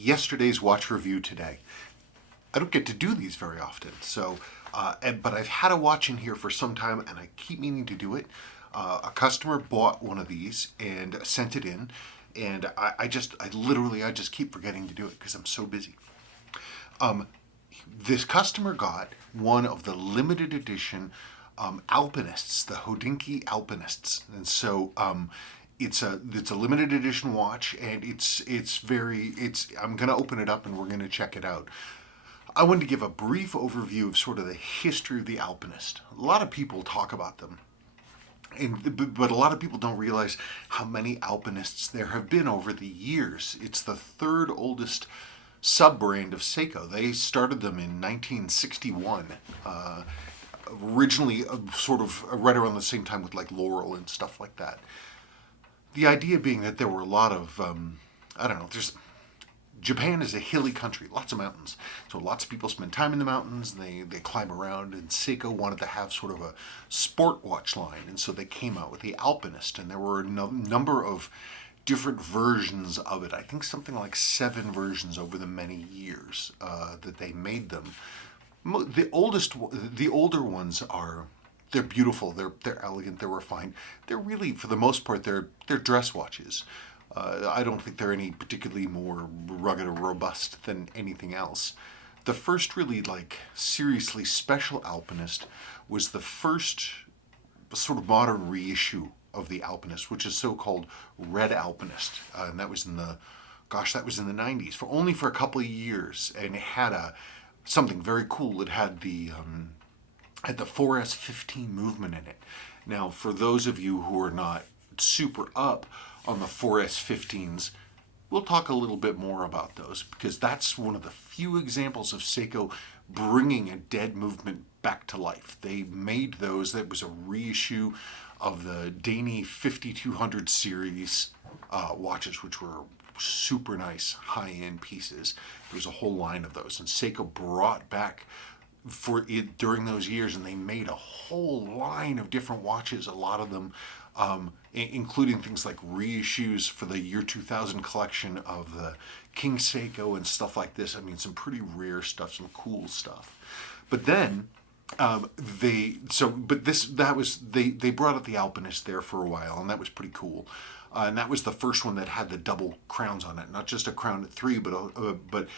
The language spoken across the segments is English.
yesterday's watch review today. I don't get to do these very often, so but I've had a watch in here for some time, and I keep meaning to do it. A customer bought one of these and sent it in, and I just keep forgetting to do it because I'm so busy. This customer got one of the limited edition Alpinists, the Hodinkee Alpinists, and so it's a limited edition watch, and I'm gonna open it up and we're gonna check it out. I wanted to give a brief overview of sort of the history of the Alpinist. A lot of people talk about them, but a lot of people don't realize how many Alpinists there have been over the years. It's the third oldest sub-brand of Seiko. They started them in 1961, originally sort of right around the same time with like Laurel and stuff like that. The idea being that there were a lot of, Japan is a hilly country, lots of mountains. So lots of people spend time in the mountains, they climb around, and Seiko wanted to have sort of a sport watch line, and so they came out with the Alpinist, and there were a number of different versions of it. I think something like 7 versions over the many years that they made them. The older ones they're beautiful, they're elegant, they're refined. They're really, for the most part, they're dress watches. I don't think they're any particularly more rugged or robust than anything else. The first really seriously special Alpinist was the first sort of modern reissue of the Alpinist, which is so-called Red Alpinist, and that was in the 90s, only for a couple of years, and it had something very cool. It had the 4S15 movement in it. Now, for those of you who are not super up on the 4S15s, we'll talk a little bit more about those, because that's one of the few examples of Seiko bringing a dead movement back to life. They made those. That was a reissue of the Dani 5200 series watches, which were super nice high-end pieces. There was a whole line of those, and Seiko brought back for it during those years, and they made a whole line of different watches, a lot of them including things like reissues for the year 2000 collection of the King Seiko and stuff like this. I mean, some pretty rare stuff, some cool stuff. But then they brought out the Alpinist there for a while, and that was pretty cool. And that was the first one that had the double crowns on it, not just a crown at 3, but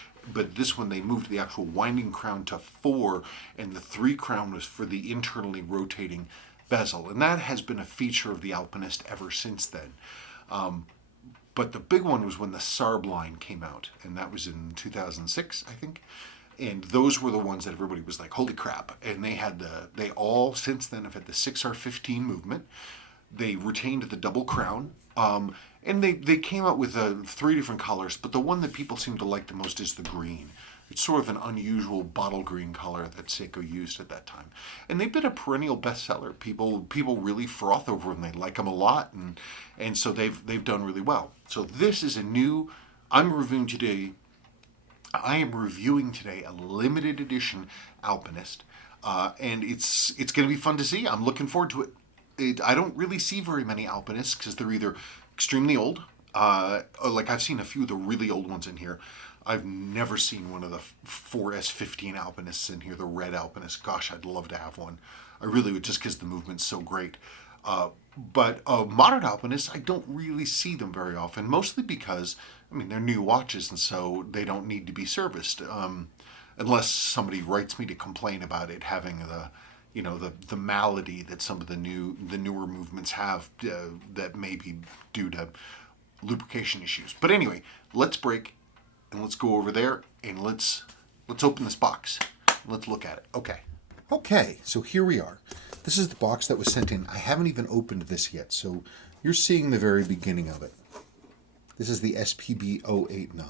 this one they moved the actual winding crown to 4, and the 3 crown was for the internally rotating bezel, and that has been a feature of the Alpinist ever since then. But the big one was when the Sarb line came out, and that was in 2006, I think. And those were the ones that everybody was like, holy crap. And they all since then have had the 6R15 movement. They retained the double crown. And they came out with 3 different colors, but the one that people seem to like the most is the green. It's sort of an unusual bottle green color that Seiko used at that time. And they've been a perennial bestseller. People really froth over them. They like them a lot, and so they've done really well. So this is I am reviewing today a limited edition Alpinist, and it's going to be fun to see. I'm looking forward to it. I don't really see very many Alpinists because they're either extremely old, like I've seen a few of the really old ones in here. I've never seen one of the 4S15 Alpinists in here, the Red Alpinist. Gosh, I'd love to have one. I really would, just because the movement's so great. But modern Alpinists, I don't really see them very often, mostly because, they're new watches, and so they don't need to be serviced, unless somebody writes me to complain about it having the malady that some of the newer movements have, that may be due to lubrication issues. But anyway, let's break. And let's go over there, and let's open this box. Let's look at it. Okay, so here we are. This is the box that was sent in. I haven't even opened this yet, so you're seeing the very beginning of it. This is the SPB089.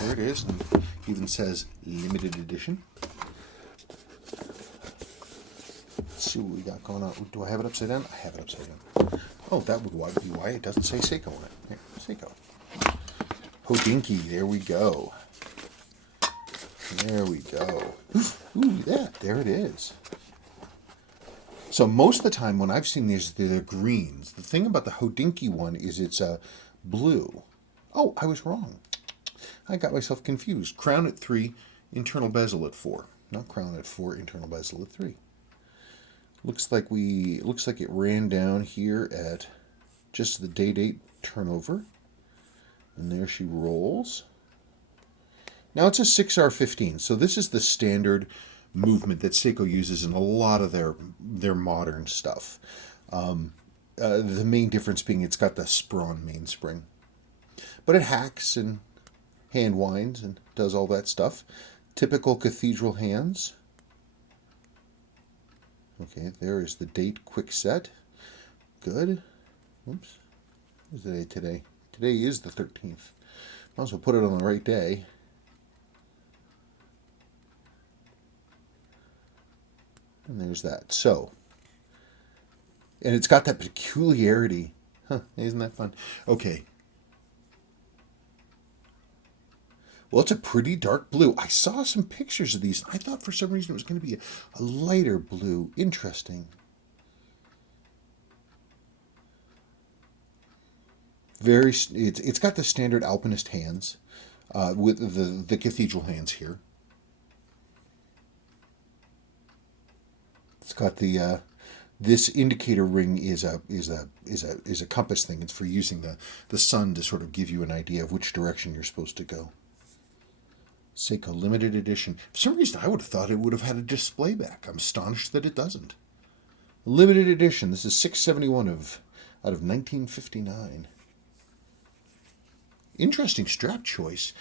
There it is, and it even says limited edition. Let's see what we got going on. Do I have it upside down? I have it upside down. Oh, that would be why it doesn't say Seiko on it. There, Seiko. Hodinkee, there we go. There we go. Ooh, yeah, there it is. So most of the time when I've seen these, they're greens. The thing about the Hodinkee one is it's blue. Oh, I was wrong. I got myself confused. Crown at 3, internal bezel at 4. Not crown at 4, internal bezel at 3. Looks like it ran down here at just the date turnover. And there she rolls. Now it's a 6R15, so this is the standard movement that Seiko uses in a lot of their modern stuff. The main difference being it's got the Sprawn mainspring. But it hacks and hand winds and does all that stuff. Typical cathedral hands. Okay, there is the date quick set. Good. Oops. What's the day today? Today is the 13th. Might as well put it on the right day. And there's that. So, and it's got that peculiarity. Huh, isn't that fun? Okay. Well, it's a pretty dark blue. I saw some pictures of these. I thought for some reason it was going to be a lighter blue. Interesting. It's got the standard Alpinist hands with the cathedral hands here. It's got the this indicator ring is a compass thing. It's for using the sun to sort of give you an idea of which direction you're supposed to go. Seiko limited edition. For some reason, I would have thought it would have had a display back. I'm astonished that it doesn't. Limited edition. This is 671 out of 1959. Interesting strap choice.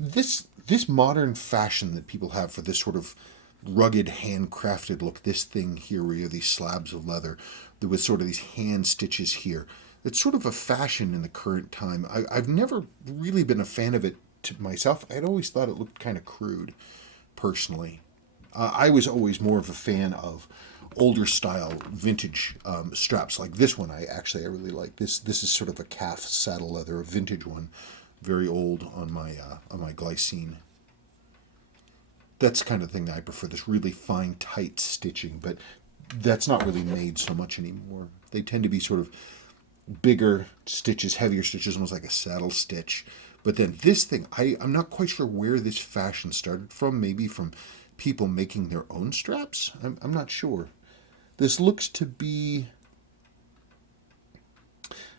This modern fashion that people have for this sort of rugged, handcrafted look, this thing here where you have these slabs of leather with sort of these hand stitches here, it's sort of a fashion in the current time. I've never really been a fan of it to myself. I'd always thought it looked kind of crude, personally. I was always more of a fan of older style vintage straps like this one. I really like this. This is sort of a calf saddle leather, a vintage one, very old on my glycine. That's the kind of thing that I prefer. This really fine, tight stitching, but that's not really made so much anymore. They tend to be sort of bigger stitches, heavier stitches, almost like a saddle stitch. But then this thing, I'm not quite sure where this fashion started from. Maybe from people making their own straps? I'm not sure. This looks to be,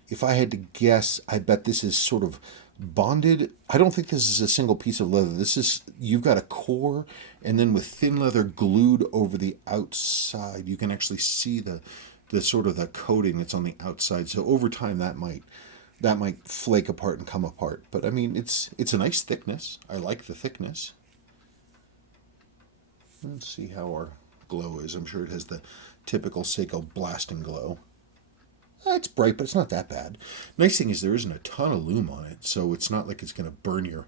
if I had to guess, I bet this is sort of bonded. I don't think this is a single piece of leather. This is, you've got a core, and then with thin leather glued over the outside, you can actually see the sort of the coating that's on the outside. So over time, that might flake apart and come apart. But I mean, it's a nice thickness. I like the thickness. Let's see how our glow is. I'm sure it has the typical Seiko blasting glow. It's bright, but it's not that bad. Nice thing is there isn't a ton of lume on it, so it's not like it's going to burn your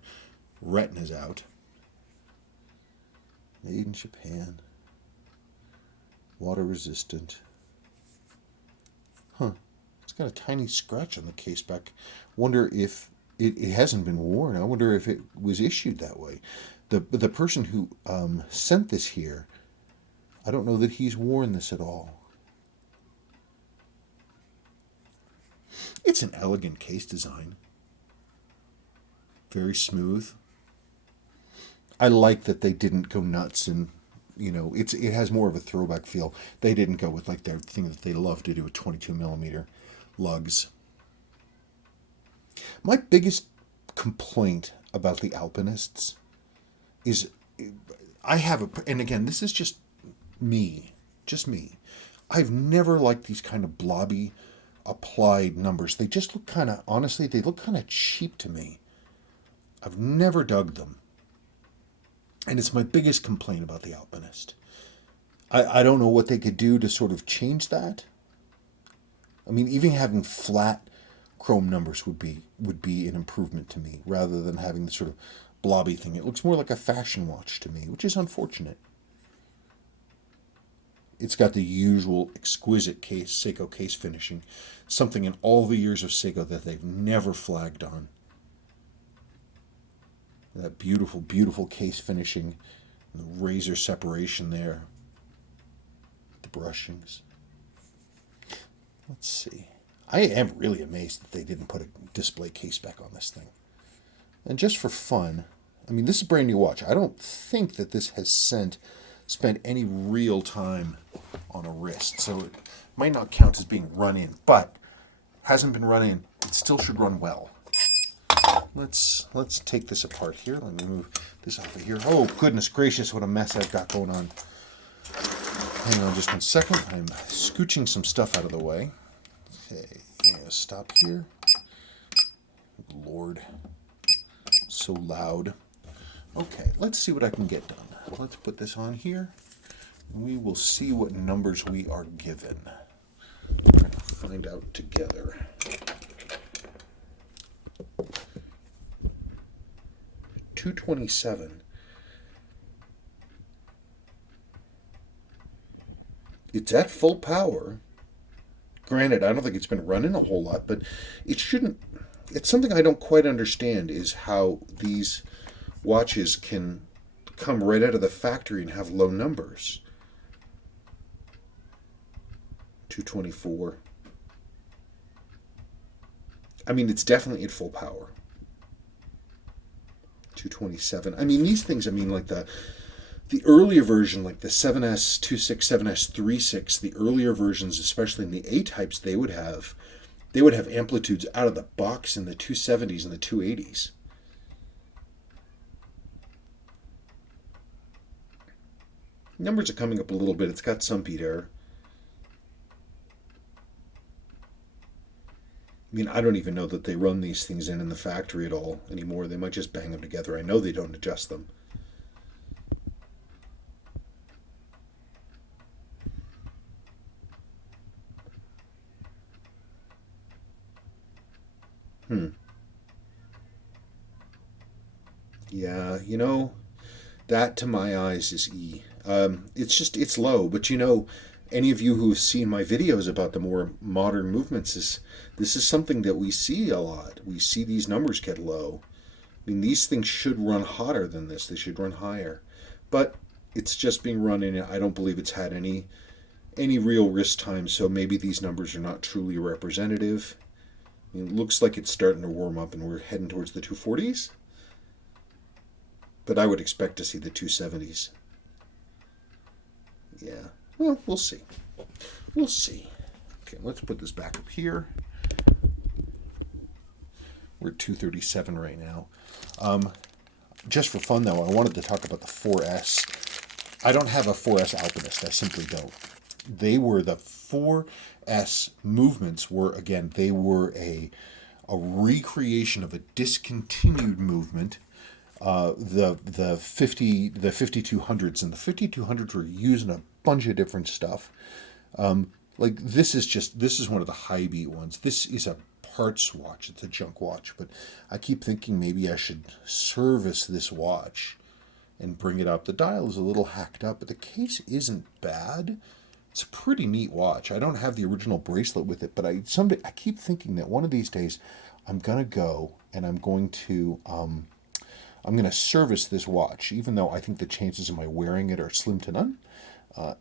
retinas out. Made in Japan. Water resistant. Huh. It's got a tiny scratch on the case back. Wonder if it hasn't been worn. I wonder if it was issued that way. The person who sent this here, I don't know that he's worn this at all. It's an elegant case design. Very smooth. I like that they didn't go nuts and, it has more of a throwback feel. They didn't go with like their thing that they love to do with 22 millimeter lugs. My biggest complaint about the Alpinists is and again, this is just me. I've never liked these kind of blobby applied numbers. They just look honestly, they look kind of cheap to me. I've never dug them. And it's my biggest complaint about the Alpinist. I don't know what they could do to sort of change that. I mean, even having flat chrome numbers would be an improvement to me, rather than having the sort of blobby thing. It looks more like a fashion watch to me, which is unfortunate. It's got the usual exquisite Seiko case finishing, something in all the years of Seiko that they've never flagged on. That beautiful, beautiful case finishing, the razor separation there, the brushings. Let's see. I am really amazed that they didn't put a display case back on this thing. And just for fun, I mean, this is a brand new watch. I don't think that this has spent any real time on a wrist, so it might not count as being run in, but hasn't been run in. It still should run well. Let's take this apart here. Let me move this off of here. Oh, goodness gracious, what a mess I've got going on. Hang on just one second. I'm scooching some stuff out of the way. Okay, I'm going to stop here. Lord, so loud. Okay, let's see what I can get done. Let's put this on here. We will see what numbers we are given. We're going to find out together. $227. It's at full power. Granted, I don't think it's been running a whole lot, but it shouldn't. It's something I don't quite understand is how these watches can come right out of the factory and have low numbers. 224. I mean, it's definitely at full power. 227. I mean, these things, I mean, like the earlier version, like the 7S26, 7S36, the earlier versions, especially in the A types, they would have amplitudes out of the box in the 270s and the 280s. Numbers are coming up a little bit. It's got some beat error. I mean, I don't even know that they run these things in the factory at all anymore. They might just bang them together. I know they don't adjust them. Yeah, that to my eyes is E. It's low, but any of you who have seen my videos about the more modern movements, this is something that we see a lot. We see these numbers get low. I mean, these things should run hotter than this. They should run higher. But it's just being run in. I don't believe it's had any real wrist time, so maybe these numbers are not truly representative. I mean, it looks like it's starting to warm up and we're heading towards the 240s. But I would expect to see the 270s. Yeah. Well, we'll see. We'll see. Okay, let's put this back up here. We're at 237 right now. Just for fun, though, I wanted to talk about the 4S. I don't have a 4S Alpinist. I simply don't. They were the 4S movements were, again, they were a recreation of a discontinued movement. The 5200s, and the 5200s were using a bunch of different stuff. Like this is one of the high beat ones. This is a parts watch. It's a junk watch, but I keep thinking maybe I should service this watch and bring it up. The dial is a little hacked up, but the case isn't bad. It's a pretty neat watch. I don't have the original bracelet with it, but I keep thinking that one of these days I'm gonna go and I'm going to service this watch, even though I think the chances of my wearing it are slim to none.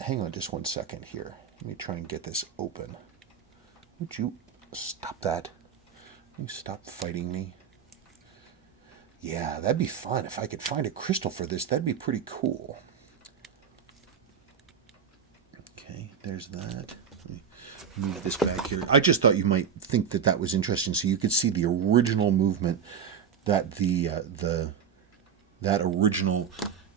Hang on just one second here. Let me try and get this open. Would you stop that? You stop fighting me. Yeah, that'd be fun. If I could find a crystal for this, that'd be pretty cool. Okay, there's that. Let me move this back here. I just thought you might think that was interesting, so you could see the original movement that that original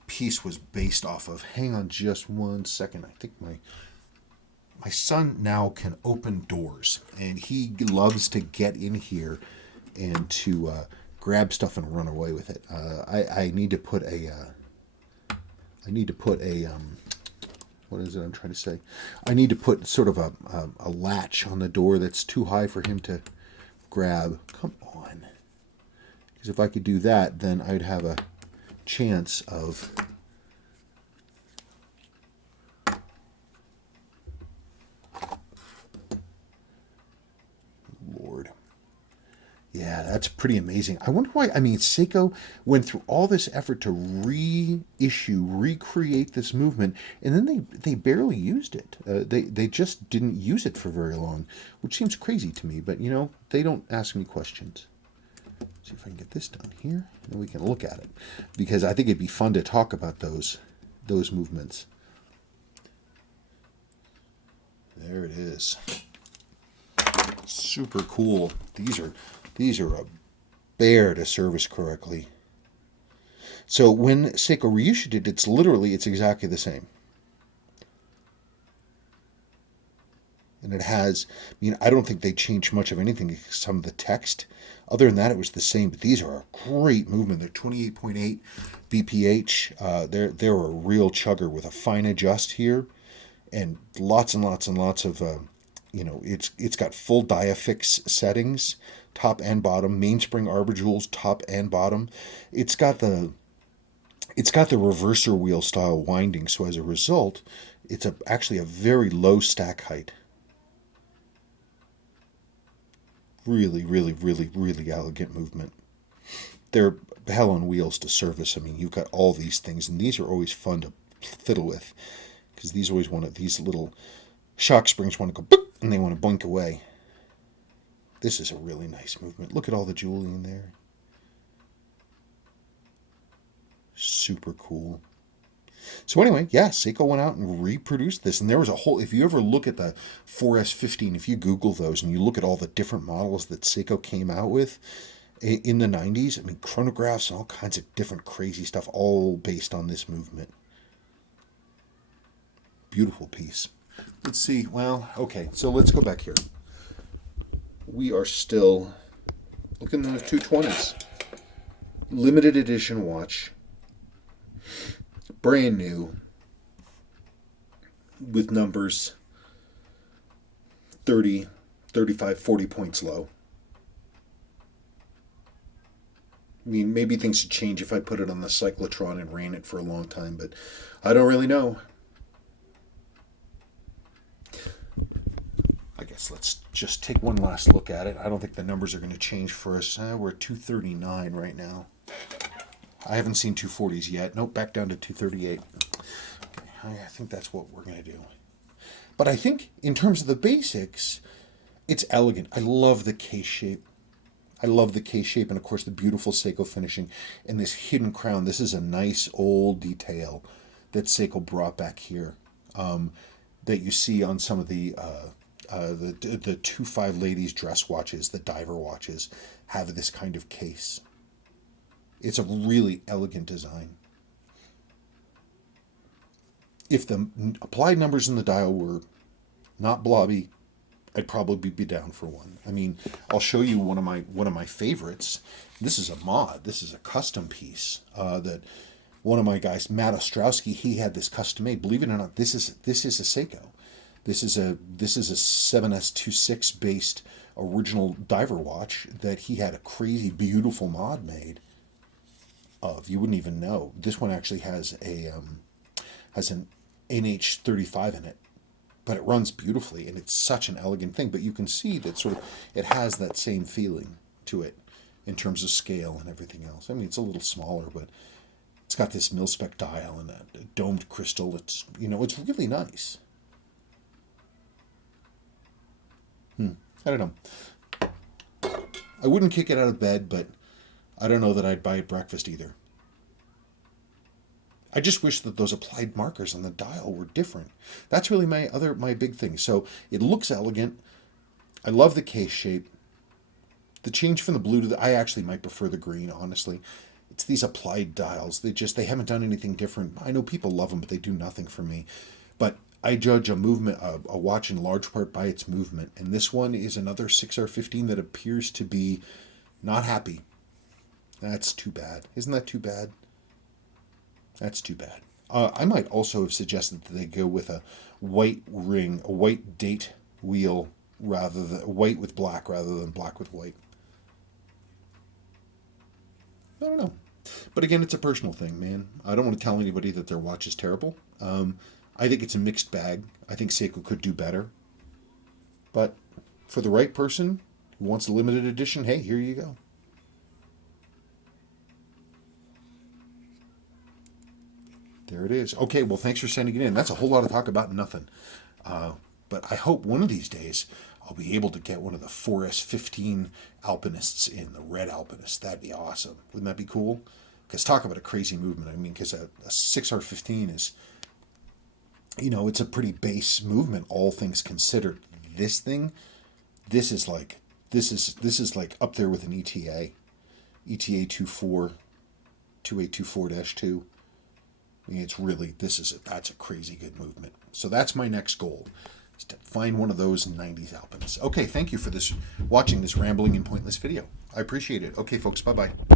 piece was based off of. Hang on just one second. I think my son now can open doors, and he loves to get in here and to grab stuff and run away with it. I need to put a what is it I'm trying to say? I need to put sort of a latch on the door that's too high for him to grab. Come on. Because if I could do that, then I'd have a chance of Lord. Yeah, that's pretty amazing. I wonder why. I mean, Seiko went through all this effort to recreate this movement, and then they barely used it. They just didn't use it for very long, which seems crazy to me. But they don't ask me questions. See if I can get this done here, and we can look at it, because I think it'd be fun to talk about those movements. There it is. Super cool. These are a bear to service correctly. So when Seiko reissued it, it's exactly the same. And it has, I don't think they changed much of anything, some of the text. Other than that, it was the same. But these are a great movement. They're 28.8 BPH. They're a real chugger with a fine adjust here, and lots and lots and lots of, it's got full diafix settings, top and bottom, mainspring arbor jewels, top and bottom. It's got the reverser wheel style winding, so as a result, it's actually a very low stack height. Really, really, really, really elegant movement. They're hell on wheels to service. You've got all these things, and these are always fun to fiddle with, because these little shock springs want to go boop, and they want to boink away. This is a really nice movement. Look at all the jewelry in there. Super cool. So anyway, yeah, Seiko went out and reproduced this, and there was a whole, if you ever look at the 4S15, if you Google those and you look at all the different models that Seiko came out with in the 90s, chronographs and all kinds of different crazy stuff, all based on this movement. Beautiful piece. Let's see, well, okay, so let's go back here. We are still looking at the 220s. Limited edition watch. Brand new, with numbers 30, 35, 40 points low. Maybe things would change if I put it on the cyclotron and ran it for a long time, but I don't really know. I guess let's just take one last look at it. I don't think the numbers are going to change for us. We're at 239 right now. I haven't seen 240s yet. Nope, back down to 238. Okay, I think that's what we're going to do. But I think in terms of the basics, it's elegant. I love the case shape. And of course the beautiful Seiko finishing and this hidden crown. This is a nice old detail that Seiko brought back here, that you see on some of the 2.5 ladies dress watches, the diver watches, have this kind of case. It's a really elegant design. If the applied numbers in the dial were not blobby, I'd probably be down for one. I'll show you one of my favorites. This is a mod. This is a custom piece that one of my guys, Matt Ostrowski, he had this custom made. Believe it or not, this is a Seiko. This is a 7S26 based original diver watch that he had a crazy beautiful mod made of. You wouldn't even know. This one actually has an NH35 in it, but it runs beautifully, and it's such an elegant thing. But you can see that sort of it has that same feeling to it in terms of scale and everything else. It's a little smaller, but it's got this mil-spec dial and a domed crystal. It's it's really nice. I don't know. I wouldn't kick it out of bed, but I don't know that I'd buy it breakfast either. I just wish that those applied markers on the dial were different. That's really my big thing. So it looks elegant. I love the case shape. The change from the blue to I actually might prefer the green, honestly. It's these applied dials. They haven't done anything different. I know people love them, but they do nothing for me. But I judge a watch in large part by its movement. And this one is another 6R15 that appears to be not happy. That's too bad. Isn't that too bad? That's too bad. I might also have suggested that they go with a white ring, a white date wheel, rather than white with black rather than black with white. I don't know. But again, it's a personal thing, man. I don't want to tell anybody that their watch is terrible. I think it's a mixed bag. I think Seiko could do better. But for the right person who wants a limited edition, hey, here you go. There it is. Okay, well, thanks for sending it in. That's a whole lot of talk about nothing. But But I hope one of these days I'll be able to get one of the 4S15 Alpinists in, the red Alpinist. That'd be awesome. Wouldn't that be cool? Because talk about a crazy movement. I mean, because a 6R15 is, it's a pretty base movement, all things considered. This thing, this is like up there with an ETA 2824-2. I mean, it's really, that's a crazy good movement. So that's my next goal, is to find one of those 90s Alpinists. Okay, thank you for watching this rambling and pointless video. I appreciate it. Okay, folks, bye-bye.